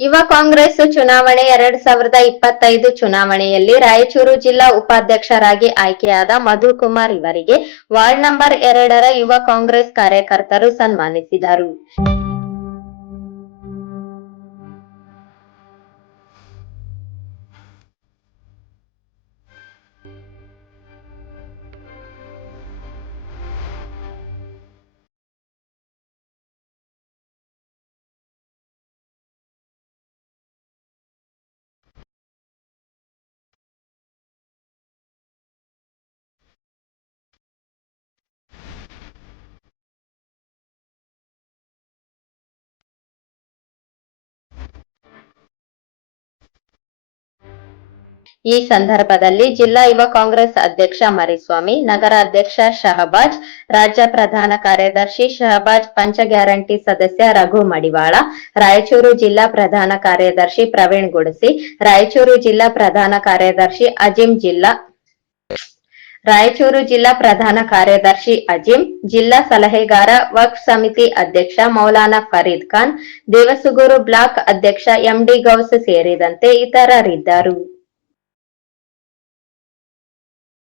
ಯುವ ಕಾಂಗ್ರೆಸ್ ಚುನಾವಣೆ ಎರಡ್ ಸಾವಿರದ ಇಪ್ಪತ್ತೈದು ಚುನಾವಣೆಯಲ್ಲಿ ರಾಯಚೂರು ಜಿಲ್ಲಾ ಉಪಾಧ್ಯಕ್ಷರಾಗಿ ಆಯ್ಕೆಯಾದ ಮಧುಕುಮಾರ್ ಇವರಿಗೆ ವಾರ್ಡ್ ನಂಬರ್ ಎರಡರ ಯುವ ಕಾಂಗ್ರೆಸ್ ಕಾರ್ಯಕರ್ತರು ಸನ್ಮಾನಿಸಿದರು. ಈ ಸಂದರ್ಭದಲ್ಲಿ ಜಿಲ್ಲಾ ಯುವ ಕಾಂಗ್ರೆಸ್ ಅಧ್ಯಕ್ಷ ಮರಿಸ್ವಾಮಿ ನಗರ ಅಧ್ಯಕ್ಷ ಶಹಬಾಜ್, ರಾಜ್ಯ ಪ್ರಧಾನ ಕಾರ್ಯದರ್ಶಿ ಶಹಬಾಜ್, ಪಂಚ ಗ್ಯಾರಂಟಿ ಸದಸ್ಯ ರಘು ಮಡಿವಾಳ, ರಾಯಚೂರು ಜಿಲ್ಲಾ ಪ್ರಧಾನ ಕಾರ್ಯದರ್ಶಿ ಪ್ರವೀಣ್ ಗುಡಸಿ, ರಾಯಚೂರು ಜಿಲ್ಲಾ ಪ್ರಧಾನ ಕಾರ್ಯದರ್ಶಿ ಅಜಿಂ ಜಿಲ್ಲಾ, ರಾಯಚೂರು ಜಿಲ್ಲಾ ಪ್ರಧಾನ ಕಾರ್ಯದರ್ಶಿ ಅಜಿಂ, ಜಿಲ್ಲಾ ಸಲಹೆಗಾರ ವಕ್ಫ್ ಸಮಿತಿ ಅಧ್ಯಕ್ಷ ಮೌಲಾನಾ ಫರೀದ್ ಖಾನ್, ದೇವಸುಗೂರು ಬ್ಲಾಕ್ ಅಧ್ಯಕ್ಷ ಎಂಡಿ ಗೌಸ್ ಸೇರಿದಂತೆ ಇತರರಿದ್ದರು.